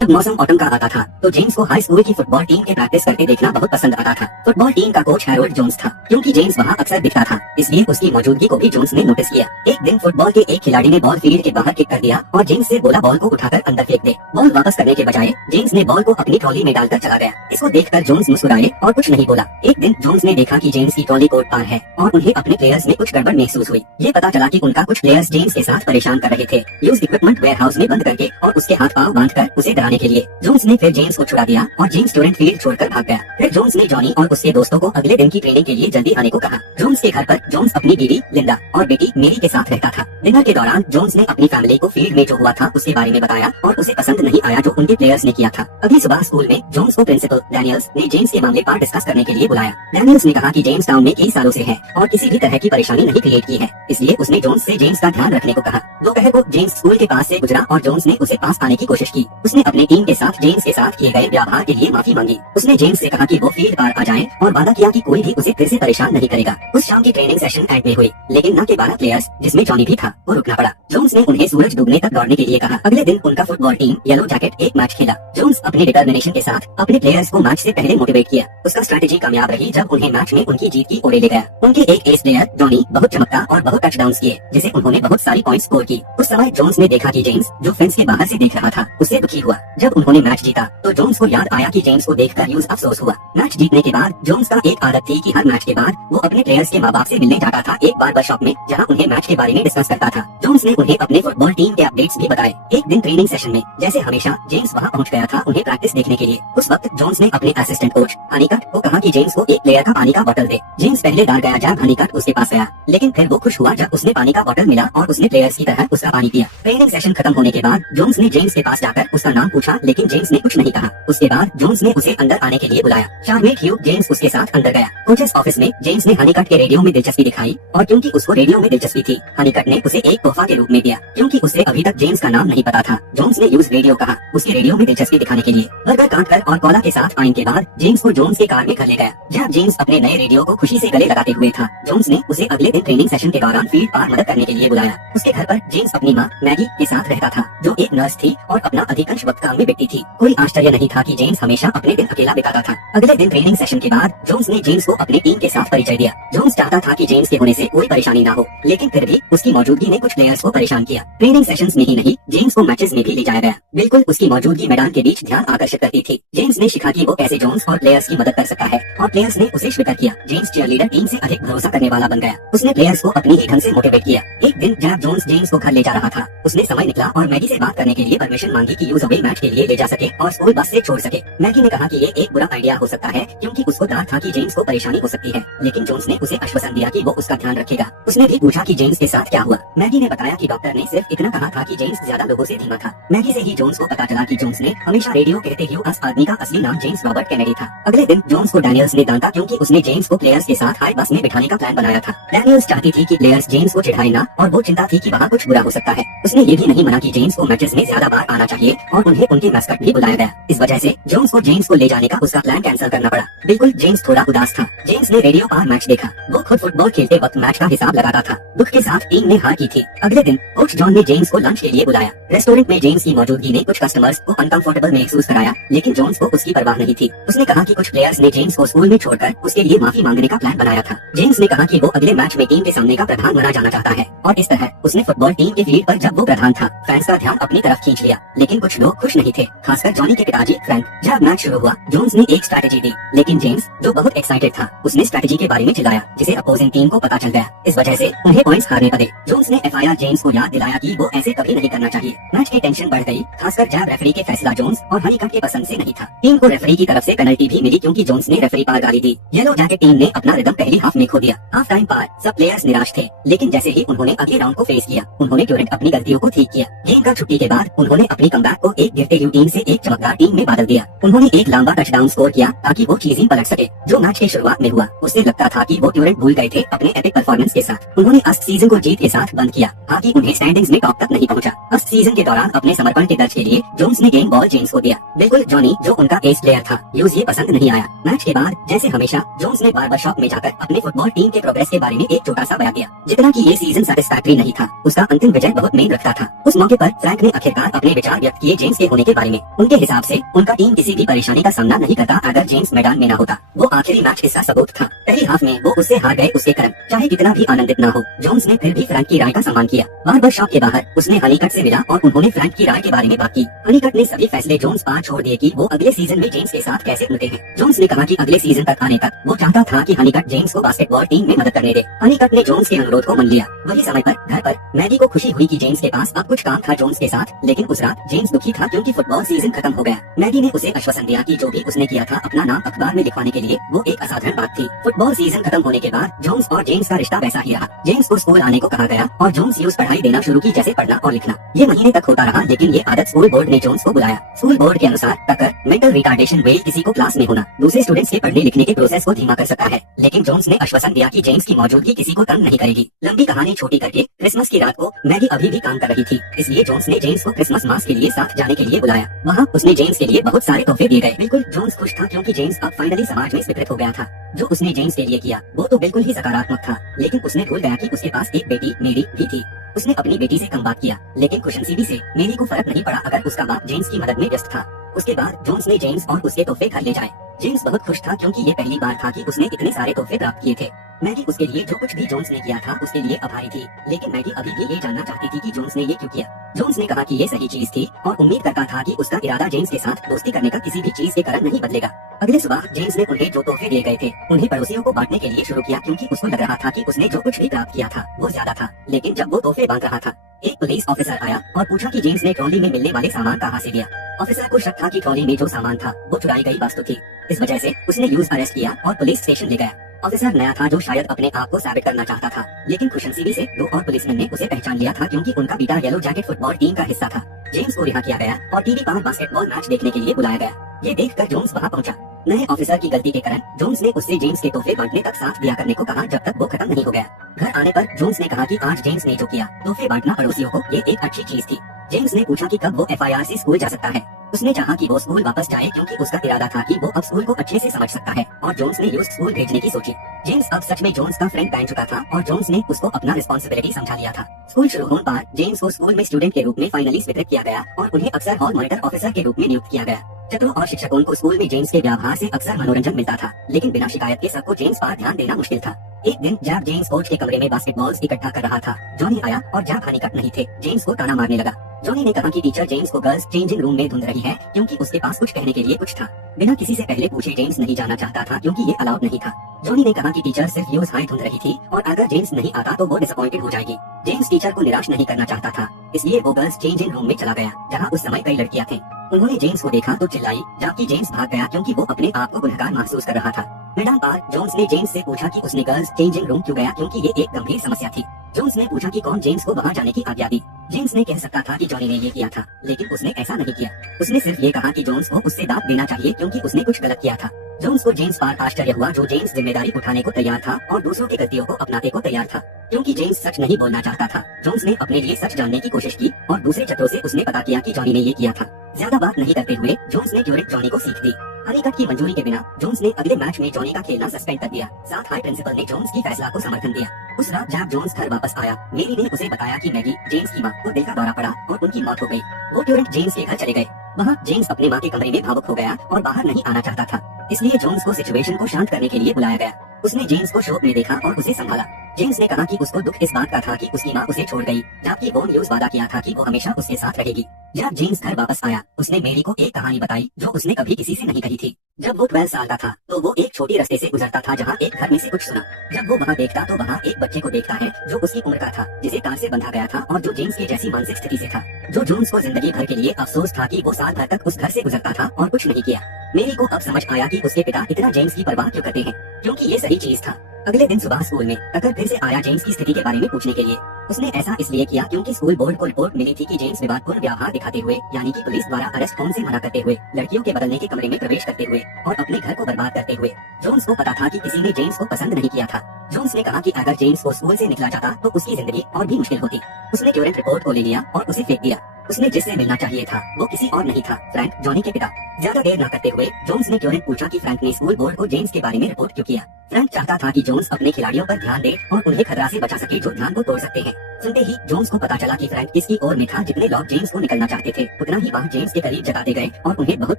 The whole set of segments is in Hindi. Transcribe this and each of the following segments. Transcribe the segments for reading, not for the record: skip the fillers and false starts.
जब मौसम ऑटम का आता था तो जेम्स को हाई स्कूल की फुटबॉल टीम के प्रैक्टिस करते देखना बहुत पसंद आता था। फुटबॉल टीम का कोच हैरोल्ड जोन्स था। क्योंकि जेम्स वहाँ अक्सर दिखता था, इसलिए उसकी मौजूदगी को भी जोन्स ने नोटिस किया। एक दिन फुटबॉल के एक खिलाड़ी ने बॉल फील्ड के बाहर किक कर दिया और जेम्स से बोला बॉल को उठाकर अंदर फेंक दे। बॉल वापस करने के बजाय जेम्स ने बॉल को अपनी ट्रॉली में डालकर चला गया। इसको देखकर जोन्स मुस्कुराए और कुछ नहीं बोला। एक दिन जोन्स ने देखा कि जेम्स की ट्रॉली कोर्ट पार है और उन्हें अपने प्लेयर्स में कुछ गड़बड़ महसूस हुई। ये पता चला कि उनका कुछ प्लेयर्स जेम्स के साथ परेशान कर रहे थे, यूज इक्विपमेंट वेयरहाउस में बंद करके और उसके हाथ पांव बांधकर उसे डराने के लिए। जोन्स ने फिर जेम्स को छुड़ा दिया और जेम्स स्टूडेंट फील्ड छोड़कर भाग गया। फिर जोन्स ने जॉनी और उसके दोस्तों को अगले दिन की ट्रेनिंग के लिए जल्दी आने को कहा। जोन्स के घर पर जोन्स अपनी बीवी लिंडा और बेटी मेरी के साथ रहता था। डिनर के दौरान जोन्स ने अपनी फैमिली को फील्ड में जो हुआ था उसके बारे में बताया और उसे पसंद नहीं आया जो उनके प्लेयर्स ने किया था। अगली सुबह स्कूल में जोन्स को प्रिंसिपल डैनियल्स ने जेम्स के मामले पर डिस्कस करने के लिए बुलाया। डैनियल्स ने कहा कि जेम्स टाउन में कई सालों से है और किसी भी तरह की परेशानी नहीं क्रिएट की है, इसलिए उसने जोन्स से जेम्स का ध्यान रखने को कहा। दोपहर को जेम्स स्कूल के पास से गुजरा और जोन्स ने उसे पास आने की कोशिश की। उसने अपनी टीम के साथ जेम्स के साथ किए गए व्यवहार के लिए माफी मांगी। उसने जेम्स से कहा कि वो फील्ड पर आ जाएं और वादा किया कि कोई भी उसे फिर से परेशान नहीं करेगा। उस शाम की ट्रेनिंग सेशन एंड में हुई, लेकिन न के 12 प्लेयर्स जिसमें जॉनी भी था वो रुकना पड़ा। जोन्स ने उन्हें सूरज डूबने तक दौड़ने के लिए कहा। अगले दिन उनका फुटबॉल टीम येलो जैकेट एक मैच खेला। जोन्स अपने डिटर्मिनेशन के साथ अपने प्लेयर्स को मैच से पहले मोटिवेट किया। उसका स्ट्रेटेजी कामयाब रही जब उन्हें मैच में उनकी जीत की ओर ले गया। उनके एक एस प्लेयर जॉनी बहुत चमकता और बहुत टचडाउन्स किए, जिसे उन्होंने बहुत सारी पॉइंट्स स्कोर की। उस समय जोन्स ने देखा कि जेम्स जो फेंस के बाहर से देख रहा था उससे दुखी हुआ। जब उन्होंने मैच जीता तो जोन्स को याद आया कि जेम्स को देखकर यूज अफसोस हुआ। मैच जीतने के बाद जोन्स का एक आदत थी कि हर मैच के बाद वो अपने प्लेयर्स के माँ बाप से मिलने जाता था एक बार्बर शॉप में, जहाँ उन्हें मैच के बारे में डिस्कस करता था। जोन्स ने उन्हें अपने फुटबॉल टीम के अपडेट्स भी बताए। एक दिन ट्रेनिंग सेशन में जैसे हमेशा जेम्स वहाँ पहुँच गया था उन्हें प्रैक्टिस देखने के लिए। उस वक्त जोन्स ने अपने असिस्टेंट कोच हनीकट को कहा कि जेम्स को एक प्लेयर का पानी का बोतल दे। जेम्स पहले डर गया जब हनीकट उसके पास गया, लेकिन फिर वो खुश हुआ जब उसने पानी का बोतल मिला और उसने प्लेयर्स की तरह उसका पानी पिया। ट्रेनिंग सेशन खत्म होने के बाद जोन्स ने जेम्स के पास जाकर उसका नाम पूछा, लेकिन जेम्स ने कुछ नहीं कहा। उसके बाद जोन्स ने उसे अंदर आने के लिए बुलाया। शार्मेट ह्यू जेम्स उसके साथ अंदर गया। कोचेस ऑफिस में जेम्स ने हनीकट के रेडियो में दिलचस्पी दिखाई और क्योंकि उसको रेडियो में दिलचस्पी थी, हनीकट ने उसे एक तोहफा के रूप में दिया। क्योंकि उसे अभी तक जेम्स का नाम नहीं पता था, जोन्स ने यूज रेडियो कहा उसके रेडियो में दिलचस्पी दिखाने के लिए। बर्गर काटकर और कोला के साथ आइन के बाद जेम्स को जोन्स के कार में घर ले गया। जब जेम्स अपने नए रेडियो को खुशी से गले लगाते हुए था, जोन्स ने उसे अगले दिन ट्रेनिंग सेशन के दौरान फील्ड पर मदद करने के लिए बुलाया। उसके घर पर जेम्स अपनी माँ मैगी के साथ रहता था, जो एक नर्स थी और अपना अधिकांश वक्त काम में बिताती थी। कोई आश्चर्य नहीं था कि जेम्स हमेशा अपने दिन अकेला बिताता था। अगले दिन ट्रेनिंग सेशन के बाद जोन्स ने जेम्स को अपनी टीम के साथ परिचय दिया। जोन्स चाहता था कि जेम्स के होने से कोई परेशानी ना हो, लेकिन फिर भी उसकी मौजूदगी ने कुछ प्लेयर्स को परेशान किया। ट्रेनिंग सेशंस में ही नहीं, जेम्स को मैचेस में भी ले जाया गया। बिल्कुल उसकी मौजूदगी मैदान के बीच ध्यान आकर्षित करती थी। जेम्स ने सीखा कि वो कैसे जोन्स और प्लेयर्स की मदद कर सकता है और प्लेयर्स ने उसे स्वीकार किया। जेम्स चीयरलीडर टीम से अधिक भरोसा करने वाला बन गया। उसने प्लेयर्स को अपनी ही ढंग से मोटिवेट किया। एक दिन जब जोन्स जेम्स को घर ले जा रहा था, उसने समय निकला और मैगी से बात करने के लिए परमिशन मांगी कि यूज अवे मैच के लिए ले जा सके और स्कूल बस से छोड़ सके। मैगी ने कहा कि ये एक बुरा आइडिया हो सकता है क्योंकि उसको डर था कि जेम्स को परेशानी हो सकती है, लेकिन जोन्स ने उसे आश्वासन दिया कि वो उसका ध्यान रखेगा। उसने भी पूछा कि जेम्स के साथ क्या हुआ। मैगी ने बताया कि डॉक्टर ने सिर्फ इतना कहा था कि जेम्स ज्यादा लोगों से धीमा था। मैगी से ही जोन्स को पता चला कि जोन्स ने हमेशा रेडियो कहते हुए उस आदमी का असली नाम जेम्स रॉबर्ट कैनेडी था। अगले दिन जोन्स को डैनियल्स ने डांटा क्योंकि उसने जेम्स को प्लेयर्स के साथ हाई बस में बिठाने का प्लान बनाया था। डैनियल्स चाहती थी कि प्लेयर्स जेम्स को चिढ़ाए ना और वो चिंता थी कि वहाँ कुछ बुरा हो सकता है। उसने ये भी नहीं माना कि जेम्स को मैचेस में ज्यादा बार आना चाहिए और उन्हें उनके मैस्कट भी बुलाया गया। इस वजह से जोन्स को जेम्स को ले जाने का उसका प्लान कैंसिल करना पड़ा। बिल्कुल जेम्स थोड़ा उदास था। जेम्स ने रेडियो पर मैच देखा। वो खुद फुटबॉल खेलते वक्त मैच का हिसाब लगाता था। दुख के साथ टीम ने हार की थी। अगले दिन कोच जॉन ने जेम्स को लंच के लिए बुलाया। रेस्टोरेंट में जेम्स की मौजूदगी ने कुछ कस्टमर्स को अनकंफर्टेबल महसूस कराया, लेकिन जोन्स को उसकी परवाह नहीं थी। उसने कहा कि कुछ प्लेयर्स ने जेम्स को स्कूल में छोड़कर उसके लिए माफी मांगने का प्लान बनाया था। जेम्स ने कहा कि वो अगले मैच में टीम के सामने का प्रधान बना जाना चाहता है और इस तरह उसने फुटबॉल टीम के फील्ड पर जब वो प्रधान था, फैंस का ध्यान अपनी तरफ खींच लिया। लेकिन कुछ लोग खुश नहीं थे, खासकर जॉनी के पिताजी फ्रैंक। जब मैच शुरू हुआ, जोन्स ने एक स्ट्रैटेजी दी, लेकिन जेम्स जो बहुत एक्साइटेड था, उसने स्ट्रैटेजी के बारे में चिल्लाया, जिसे अपोजिंग टीम को पता चल गया। इस वजह से उन्हें पॉइंट्स हारने पड़े। जोन्स ने एफआईआर जेम्स को याद दिलाया कि वो ऐसे कभी नहीं करना चाहिए। मैच की टेंशन बढ़ गई, खासकर जब रेफरी के फैसला जोन्स और हनीकट के पसंद से नहीं था। टीम को रेफरी की तरफ से पेनल्टी भी मिली क्योंकि जोन्स ने रेफरी पर गाली दी। येलो जैकेट टीम ने अपना रिदम पहली हाफ में खो दिया। हाफ टाइम पर सब प्लेयर्स निराश थे, लेकिन जैसे ही उन्होंने अगले राउंड को फेस किया, उन्होंने ड्यूरेंट अपनी गलतियों को ठीक किया। गेम का छुट्टी के बाद उन्होंने अपनी कमबैक को एक गिरते हुए टीम से एक चमकदार टीम में बदल दिया। उन्होंने एक लंबा टचडाउन स्कोर किया ताकि वो चीजें पलट सके। जो मैच के शुरुआत में हुआ, उससे लगता था कि वो ड्यूरेंट भूल गए थे अपने एपिक परफॉर्मेंस के साथ। उन्होंने अस्ट सीजन को जीत के साथ बंद किया, ताकि उन्हें स्टैंडिंग्स में टॉप तक नहीं पहुंचा। अस्ट सीजन के दौरान अपने समर्पण के दर्ज के लिए जोन्स ने गेम बॉल जेम्स को दिया। बिल्कुल जॉनी जो उनका एस प्लेयर था, यूज ये पसंद नहीं आया। मैच के बाद जैसे हमेशा जोन्स ने बार्बर शॉप में जाकर अपने फुटबॉल टीम के प्रोग्रेस के बारे में एक छोटा सा बयान दिया। जितना कि ये सीजन सेटिस्फैक्टरी नहीं था, उसका अंतिम विजय बहुत मेन रखता था। उस मौके पर फ्रैंक ने आखिरकार अपने विचार व्यक्त किए जेम्स के होने के बारे में। उनके हिसाब से उनका टीम किसी भी परेशानी का सामना नहीं करता अगर जेम्स मैदान में न होता। वो आखिरी मैच हिस्सा सबूत था। पहली हाफ में वो उससे हार गए उसके कारण चाहे कितना भी आनंदित न हो, जोन्स ने फिर भी फ्रैंक की राय का सम्मान किया। बार शॉप के बाहर उसने हनीकट से मिला और उन्होंने फ्रैंक की राय के बारे में बात की। हनीकट ने सभी फैसले जोन्स पर छोड़ दिए कि वो अगले सीजन में जेम्स के साथ कैसे मिलते हैं। जोन्स ने कहा कि अगले सीजन तक आने तक वो चाहता था कि हनीकट जेम्स को बास्केटबॉल टीम में मदद करने दे। हनीकट ने जोन्स के अनुरोध को मान लिया। वही समय पर घर पर मैगी को खुशी हुई कि जेम्स के पास अब कुछ काम था जोन्स के साथ, लेकिन उस रात जेम्स दुखी था क्योंकि फुटबॉल सीजन खत्म हो गया। मैगी ने उसे आश्वासन दिया कि जो भी उसने किया था अपना नाम अखबार में लिखवाने के लिए वो एक असाधारण बात थी। फुटबॉल सीजन खत्म होने के बाद जोन्स और जेम्स का रिश्ता वैसा ही रहा। जेम्स को स्कूल आने को कहा गया और जोन्स यूज पढ़ाई देना शुरू की, जैसे पढ़ना और लिखना। ये महीने तक होता रहा, लेकिन ये आदत स्कूल बोर्ड ने जोन्स को बुलाया। स्कूल बोर्ड के अनुसार टकर मेंटल रिटार्डेशन वे किसी को क्लास में होना दूसरे स्टूडेंट्स के पढ़ने लिखने के प्रोसेस को धीमा कर सकता है, लेकिन जोन्स ने आश्वासन दिया कि जेम्स की मौजूदगी किसी को तंग नहीं करेगी। लंबी कहानी छोटी करके क्रिसमस की रात को मैगी अभी भी काम कर रही थी, इसलिए जोन्स ने जेम्स को क्रिसमस मास के लिए साथ जाने के लिए बुलाया। वहाँ उसने जेम्स के लिए बहुत सारे तोहफे दिए गए। बिल्कुल जोन्स खुश था क्योंकि जेम्स अब फाइनली समाज में स्वीकृत हो गया था। जो उसने जेम्स के लिए किया वो तो बिल्कुल ही सकारात्मक था, लेकिन उसने भूल गया कि उसके पास एक बेटी मेरी भी थी। उसने अपनी बेटी से कम बात किया, लेकिन खुशनसीबी से मेरी को फर्क नहीं पड़ा अगर उसका बाप जेम्स की मदद में व्यस्त था। उसके बाद जोन्स ने जेम्स और उसके तोहफे घर ले जाए। जेम्स बहुत खुश था क्योंकि ये पहली बार था कि उसने इतने सारे तोहफे प्राप्त किए थे। मैगी उसके लिए जो कुछ भी जोन्स ने किया था उसके लिए आभारी थी, लेकिन मैगी अभी भी ये जानना चाहती थी कि जोन्स ने ये क्यों किया। जोन्स ने कहा कि ये सही चीज थी और उम्मीद करता था कि उसका इरादा जेम्स के साथ दोस्ती करने का किसी भी चीज के कारण नहीं बदलेगा। अगले सुबह जेम्स ने उन्हें जो तोहफे दिए गए थे उन्हें पड़ोसियों को बांटने के लिए शुरू किया, क्योंकि उसको लग रहा था कि उसने जो कुछ भी प्राप्त किया था वो ज्यादा था। लेकिन जब वो तोहफे बांट रहा था, एक पुलिस ऑफिसर आया और पूछा कि जेम्स ने ट्रॉली में मिलने वाले सामान कहाँ से दिया। ऑफिसर को शक था कि ट्रॉली में जो सामान था वो चुराई गई वस्तु थी। इस वजह से उसने यूज अरेस्ट किया और पुलिस स्टेशन ले गया। ऑफिसर नया था जो शायद अपने आप को साबित करना चाहता था, लेकिन खुशनसीबी से दो और पुलिसमैन ने उसे पहचान लिया था क्योंकि उनका बेटा येलो जैकेट फुटबॉल टीम का हिस्सा था। जेम्स को रिहा किया गया और टीवी पर बास्केटबॉल मैच देखने के लिए बुलाया गया। ये देखकर जोन्स वहां पहुंचा। नए ऑफिसर की गलती के कारण जोन्स ने उससे जेम्स के तोहफे बांटने तक साथ दिया करने को कहा जब तक वो खत्म नहीं हो गया। घर आने पर जोन्स ने कहा कि आज जेम्स ने जो किया तोहफे बांटना पड़ोसियों को, ये एक अच्छी चीज थी। जेम्स ने पूछा कि कब वो FIR से स्कूल जा सकता है। उसने चाहा कि वो स्कूल वापस जाए क्योंकि उसका इरादा था कि वो अब स्कूल को अच्छे से समझ सकता है, और जोन्स ने यूज्ड स्कूल भेजने की सोची। जेम्स अब सच में जोन्स का फ्रेंड बन चुका था और जोन्स ने उसको अपना रिस्पॉन्सिबिलिटी समझा लिया था। स्कूल शुरू होने पर जेम्स को स्कूल में स्टूडेंट के रूप में फाइनली स्वीकृत किया गया और उन्हें अक्सर हॉल मॉनिटर ऑफिसर के रूप में नियुक्त किया गया। छात्रों और शिक्षकों को स्कूल में जेम्स के व्यवहार से अक्सर मनोरंजन मिलता था, लेकिन बिना शिकायत के सबको जेम्स पर ध्यान देना मुश्किल था। एक दिन जब जेम्स कोच के कमरे में बास्केटबॉल्स इकट्ठा कर रहा था, जॉनी आया और जब हनीकट नहीं थे, जेम्स को ताना मारने लगा। जॉनी ने कहा कि टीचर जेम्स को गर्ल्स चेंजिंग रूम में ढूंढ रही है क्योंकि उसके पास कुछ कहने के लिए कुछ था। बिना किसी से पहले पूछे जेम्स नहीं जाना चाहता था क्योंकि ये अलाउड नहीं था। जॉनी ने कहा कि टीचर सिर्फ यूज हाई ढूंढ रही थी और अगर जेम्स नहीं आता तो वो डिसअपॉइंटेड हो जाएगी। जेम्स टीचर को निराश नहीं करना चाहता था, इसलिए वो गर्ल्स चेंजिंग रूम में चला गया जहाँ उस समय कई लड़कियां थीं। उन्होंने जेम्स को देखा तो चिल्लाई, जबकि जेम्स भाग गया क्योंकि वो अपने आप को गुनहगार महसूस कर रहा था। मैदान पर जोन्स ने जेम्स से पूछा कि उसने गर्ल्स चेंजिंग रूम क्यों गया, क्योंकि ये एक गंभीर समस्या थी। जोन्स ने पूछा कि कौन जेम्स को वहां जाने की आज्ञा दी। जेम्स ने कह सकता था कि जॉनी ने ये किया था, लेकिन उसने ऐसा नहीं किया। उसने सिर्फ ये कहा कि जोन्स को उससे दाब देना चाहिए क्योंकि उसने कुछ गलत किया था। जोन्स को जेम्स पर आश्चर्य हुआ, जो जेम्स जिम्मेदारी उठाने को तैयार था और दूसरों की गलतियों को अपनाने को तैयार था। क्योंकि जेम्स सच नहीं बोलना चाहता था, जोन्स ने अपने लिए सच जानने की कोशिश की और दूसरे छात्रों से उसने पता किया कि जॉनी ने ये किया था। ज्यादा बात नहीं करते हुए जोन्स ने क्यूरेट जॉनी को सीख दी। हनीकट की मंजूरी के बिना जोन्स ने अगले मैच में जॉनी का खेलना सस्पेंड कर दिया। साथ हाई प्रिंसिपल ने जोन्स की फैसला को समर्थन दिया। उस रात जब जोन्स घर वापस आया, मेरी ने उसे बताया कि मैगी, जेम्स की माँ को दिल का दौरा पड़ा और उनकी मौत हो गई। वो क्यूरेट जेम्स के घर चले गए। वहाँ जेम्स अपने माँ के कमरे में भावुक हो गया और बाहर नहीं आना चाहता था, इसलिए जोन्स को सिचुएशन को शांत करने के लिए बुलाया गया। उसने जेम्स को शोक में देखा और उसे संभाला। जेम्स ने कहा कि उसको दुख इस बात का था कि उसकी माँ उसे छोड़ गई, जबकि वो न्यूज़ वादा किया था कि वो हमेशा उसके साथ रहेगी। जब जेम्स घर वापस आया, उसने मेरी को एक कहानी बताई जो उसने कभी किसी से नहीं कही थी। जब वो 12 साल का था तो वो एक छोटी रास्ते से गुजरता था जहाँ एक घर में से कुछ सुना। जब वो वहाँ देखता तो वहाँ एक बच्चे को देखता है जो उसकी उम्र का था, जिसे तार से बंधा गया था और जो जेम्स की जैसी मानसिक स्थिति से था। जो जोन्स को जिंदगी भर के लिए अफसोस था कि वो साल भर तक उस घर से गुजरता था और कुछ नहीं किया। मेरी को अब समझ आया कि उसके पिता इतना जेम्स की परवाह क्यों करते हैं, क्योंकि ये सही चीज था। अगले दिन सुबह स्कूल में टकर फिर से आया जेम्स की स्थिति के बारे में पूछने के लिए। उसने ऐसा इसलिए किया क्योंकि स्कूल बोर्ड को रिपोर्ट मिली थी कि जेम्स विवादपूर्ण व्यवहार दिखाते हुए, यानी कि पुलिस द्वारा अरेस्ट होने से मना करते हुए, लड़कियों के बदलने के कमरे में प्रवेश करते हुए और अपने घर को बर्बाद करते हुए। जोन्स को पता था कि किसी ने जेम्स को पसंद नहीं किया था। जोन्स ने कहा कि अगर जेम्स को स्कूल से निकला जाता तो उसकी जिंदगी और भी मुश्किल होती। उसने क्यूरेंट रिपोर्ट को ले लिया और उसे फेंक दिया। उसने जिससे मिलना चाहिए था वो किसी और नहीं था, फ्रैंक, जॉनी के पिता। ज्यादा देर न करते हुए जोन्स ने क्योरेन पूछा कि फ्रैंक ने स्कूल बोर्ड को जेम्स के बारे में रिपोर्ट क्यों किया। फ्रैंक चाहता था कि जोन्स अपने खिलाड़ियों पर ध्यान दे और उन्हें खतरा से बचा सके जो ध्यान को तोड़ सकते हैं। सुनते ही जोन्स को पता चला कि फ्रैंक किसकी ओर में था। जितने लोग जेम्स को निकलना चाहते थे उतना ही वह जेम्स के करीब जताते गए और उन्हें बहुत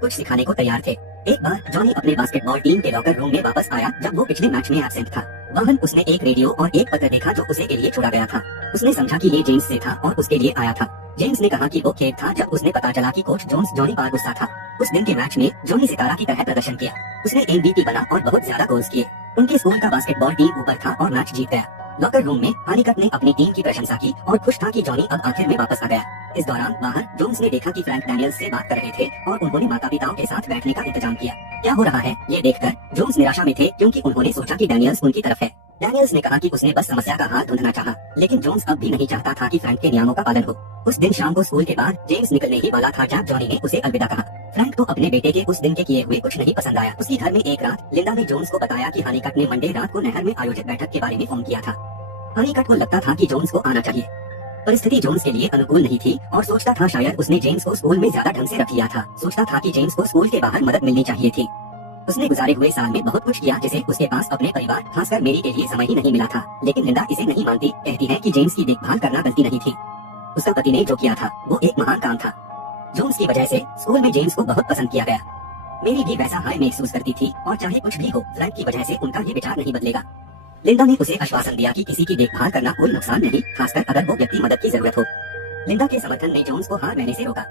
कुछ सिखाने को तैयार थे। एक बार जॉनी अपने बास्केटबॉल टीम के लॉकर रूम में वापस आया जब वो पिछले मैच में एब्सेंट था। वहां उसने एक रेडियो और एक पत्र देखा जो उसे के लिए छोड़ा गया था। उसने समझा कि ये जेम्स से था और उसके लिए आया था। जेम्स ने कहा कि वो खेद था जब उसने पता चला कि कोच जोन्स जॉनी पर गुस्सा था। उस दिन के मैच में जॉनी सितारा की तरह प्रदर्शन किया। उसने MVP बना और बहुत ज्यादा गोल्स किए। उनके स्कूल का बास्केटबॉल टीम ऊपर था और मैच जीत गया। लॉकर रूम में हनीकट ने अपनी टीम की प्रशंसा की और खुश था कि जॉनी अब आखिर में वापस आ गया। इस दौरान बाहर जोन्स ने देखा कि फ्रैंक डैनियल्स से बात कर रहे थे और उन्होंने माता पिताओं के साथ बैठने का इंतजाम किया। क्या हो रहा है ये देखकर जोन्स निराशा में थे क्योंकि उन्होंने सोचा कि डैनियल्स उनकी तरफ है। डैनियल्स ने कहा कि उसने बस समस्या का हाल ढूंढना चाहा, लेकिन जोन्स अब भी नहीं चाहता था कि फ्रैंक के नियमों का पालन हो। उस दिन शाम को स्कूल के बाद जेम्स निकलने ही वाला था जब जॉनी ने उसे अलविदा कहा। फ्रैंक को अपने बेटे के उस दिन के किए हुए कुछ नहीं पसंद आया। उसकी घर में एक रात लिंडा ने जोन्स को बताया कि हनीकट ने मंडे रात को नहर में आयोजित बैठक के बारे में फोन किया था। हनीकट को लगता था कि जोन्स को आना चाहिए। परिस्थिति जोन्स के लिए अनुकूल नहीं थी और सोचता था शायद उसने जेम्स को स्कूल में ज्यादा ढंग से रख लिया था। सोचता था कि जेम्स को स्कूल के बाहर मदद मिलनी चाहिए थी। उसने गुजारे हुए साल में बहुत कुछ किया जिसे उसके पास अपने परिवार खासकर मेरी के लिए समय ही नहीं मिला था। लेकिन लिंडा इसे नहीं मानती, कहती है कि जेम्स की देखभाल करना गलती नहीं थी। उसका पति ने जो किया था वो एक महान काम था। जोन्स की वजह से स्कूल में जेम्स को बहुत पसंद किया गया। मेरी भी वैसा हाय महसूस करती थी और चाहे कुछ भी हो फ्रैंक की वजह से उनका ये विचार नहीं बदलेगा। लिंडा ने उसे आश्वासन दिया कि किसी की देखभाल करना कोई नुकसान नहीं, खासकर अगर वो व्यक्ति मदद की जरूरत हो। लिंडा के समर्थन ने जोन्स को हार रहने से रोका।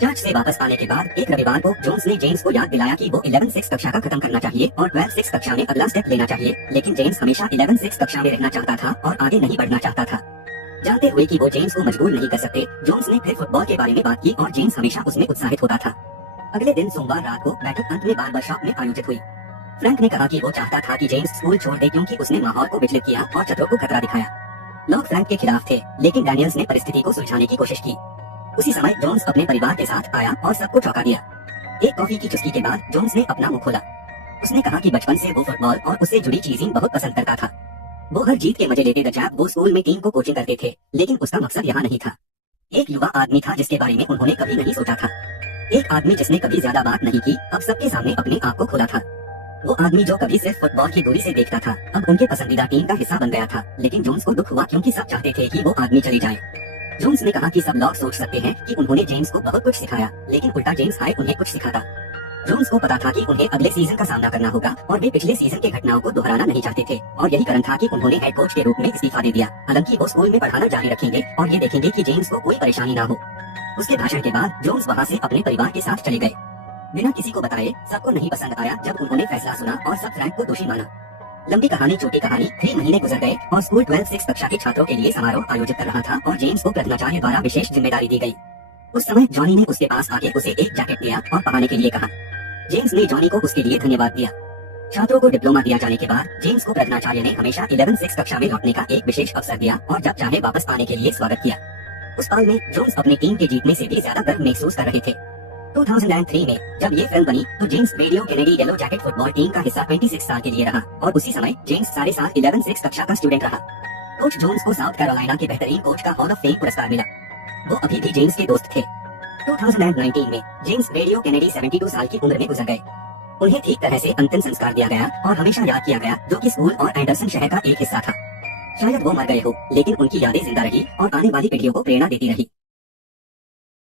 चर्च से वापस आने के बाद एक रविवार को जोन्स ने जेम्स को याद दिलाया कि वो 11-6 कक्षा का खत्म करना चाहिए और 12-6 कक्षा में अगला स्टेप लेना चाहिए। लेकिन जेम्स हमेशा 11-6 कक्षा में रहना चाहता था और आगे नहीं बढ़ना चाहता था। जानते हुए कि वो जेम्स को मजबूर नहीं कर सकते, जोन्स ने फिर फुटबॉल के बारे में बात की और जेम्स हमेशा उसमें उत्साहित होता था। अगले दिन सोमवार रात को बैठक अंत में बार्बर शॉप में आयोजित हुई। फ्रैंक ने कहा कि वो चाहता था कि जेम्स स्कूल छोड़ दे क्योंकि उसने माहौल को विचलित किया और छात्रों को खतरा दिखाया। लोग फ्रैंक के खिलाफ थे, लेकिन डैनियल्स ने परिस्थिति को सुलझाने की कोशिश की। उसी समय जोन्स अपने परिवार के साथ आया और सबको चौंका दिया। एक कॉफी की चुस्की के बाद जोन्स ने अपना मुंह खोला। उसने कहा कि बचपन से वो फुटबॉल और उससे जुड़ी चीजें बहुत पसंद करता था। वो हर जीत के मजे लेते जब वो स्कूल में टीम को कोचिंग करते थे, लेकिन उसका मकसद यहाँ नहीं था। एक युवा आदमी था जिसके बारे में उन्होंने कभी नहीं सोचा था। एक आदमी जिसने कभी ज्यादा बात नहीं की, अब सबके सामने अपने आप को खोला था। वो आदमी जो कभी सिर्फ फुटबॉल की दूरी से देखता था, अब उनके पसंदीदा टीम का हिस्सा बन गया था। लेकिन जोन्स को दुख हुआ क्योंकि सब चाहते थे कि वो आदमी चले जाए। जोन्स ने कहा कि सब लोग सोच सकते हैं कि उन्होंने जेम्स को बहुत कुछ सिखाया, लेकिन उल्टा जेम्स आए उन्हें कुछ सिखाता। जोन्स को पता था कि उन्हें अगले सीजन का सामना करना होगा और वे पिछले सीजन के घटनाओं को दोहराना नहीं चाहते थे और यही कारण था कि उन्होंने हेड कोच के रूप में इस्तीफा दे दिया। हालांकि वो स्कूल में पढ़ाना जारी रखेंगे और ये देखेंगे कि जेम्स को कोई परेशानी ना हो। उसके भाषण के बाद जोन्स वहाँ से अपने परिवार के साथ चले गए। बिना किसी को बताए सबको नहीं पसंद आया जब उन्होंने फैसला सुना और सब फ्रैंक को दोषी माना। लंबी कहानी छोटी कहानी, 3 महीने गुजर गए और स्कूल 12-6 कक्षा के छात्रों के लिए समारोह आयोजित कर रहा था और जेम्स को प्रधानाचार्य द्वारा विशेष जिम्मेदारी दी गई। उस समय जॉनी ने उसके पास आके उसे एक जैकेट दिया और पहनने के लिए कहा। जेम्स ने जॉनी को उसके लिए धन्यवाद दिया। छात्रों को डिप्लोमा दिया जाने के बाद जेम्स को प्रधानाचार्य ने हमेशा 11-6 कक्षा में लौटने का एक विशेष अवसर दिया और जब चाहे वापस आने के लिए स्वागत किया। उस पल में जोन्स अपनी टीम के जीतने से भी ज्यादा गर्व महसूस कर रहे थे। 2003 में जब ये फिल्म बनी तो James radio Kennedy yellow jacket football team का हिस्सा 26 साल के लिए रहा और उसी समय जेम्स साढ़े साल 11-6 कक्षा का स्टूडेंट रहा। कोच जोन्स को साउथ कैरोलिना के बेहतरीन कोच का हॉल ऑफ फेम पुरस्कार मिला। वो अभी भी जेम्स के दोस्त थे। 2019 में जेम्स रेडियो केनेडी 72 साल की उम्र में गुजर गए। उन्हें ठीक तरह से अंतिम संस्कार दिया गया और हमेशा याद किया गया, जो कि स्कूल और एंडरसन शहर का एक हिस्सा था। शायद वो मर गए हो, लेकिन उनकी यादें जिंदा रही और आने वाली पीढ़ियों को प्रेरणा देती रही।